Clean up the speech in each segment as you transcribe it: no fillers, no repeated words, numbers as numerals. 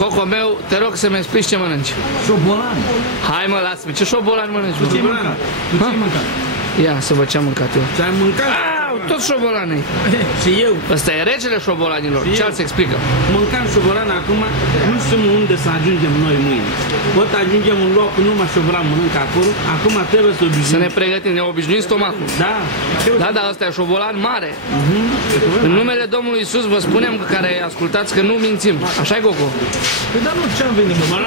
Coco meu, te rog să-mi explici ce mănânci. Șobolan. Hai mă, lasă-mă, ce șobolan mănânci? Tu ce-ai mâncat? Tu ce-ai mâncat? Ia să văd ce am mâncat eu. Ce-ai mâncat? Tot șobolane. Și eu. Ăsta e regele șobolanilor. Ce alți explică? Mâncam șobolan acum, nu știm unde să ajungem noi mâine. Pot ajungem în loc, numai șobolan mănânc acolo, acum trebuie să obișnuim. Să ne pregătim, ne obișnuim stomacul. Da. Da, dar ăsta e șobolan mare. În numele Domnului Iisus vă spunem, care ascultați, că nu mințim. Așa-i, Coco? Păi dar nu, ce-am venit, mă?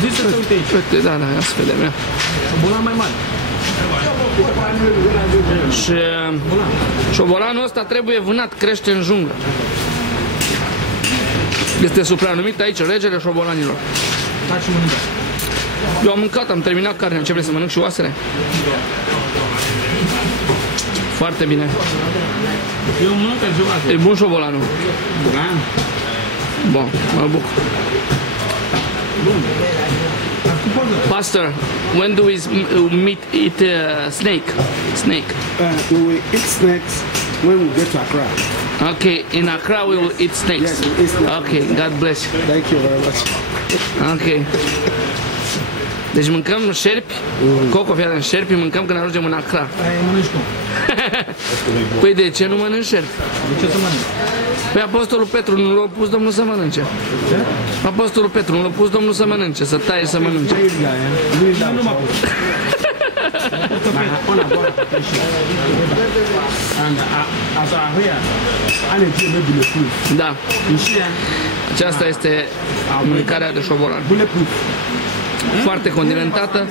Zi să te uite aici. Da, ia să vedem, ia. Șobolan mai mare. Și șobolanul ăsta trebuie vânat, crește în junglă. Este supranumit aici regele șobolanilor. Eu am mâncat, am terminat carnea. Ce vrei să mănânc și oasele? Foarte bine. Eu mănânc și oasele. E bun șobolanul. Da. Bun, mă bucur. Bun. Pastor, when do we eat snake? Snake. We eat snakes when we get to Accra. Okay, in Accra we will eat snakes. Yes, we eat snakes. Okay, God bless you. Thank you very much. Okay. Deci mâncăm șerpi, Coco, fii atent, șerpi mâncăm când ajungem în Accra. Aia mănânci cum? Păi de ce nu mănânci șerpi? De ce să mănânci? Păi Apostolul Petru nu l-a pus Domnul să mănânce. Ce? Apostolul Petru nu l-a pus Domnul să mănânce, să taie să mănânce. Nu m-a pus. Da. Aceasta este mâncarea de șobolan. Foarte condimentată,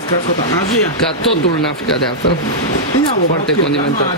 ca totul în Africa de altfel. Foarte condimentată.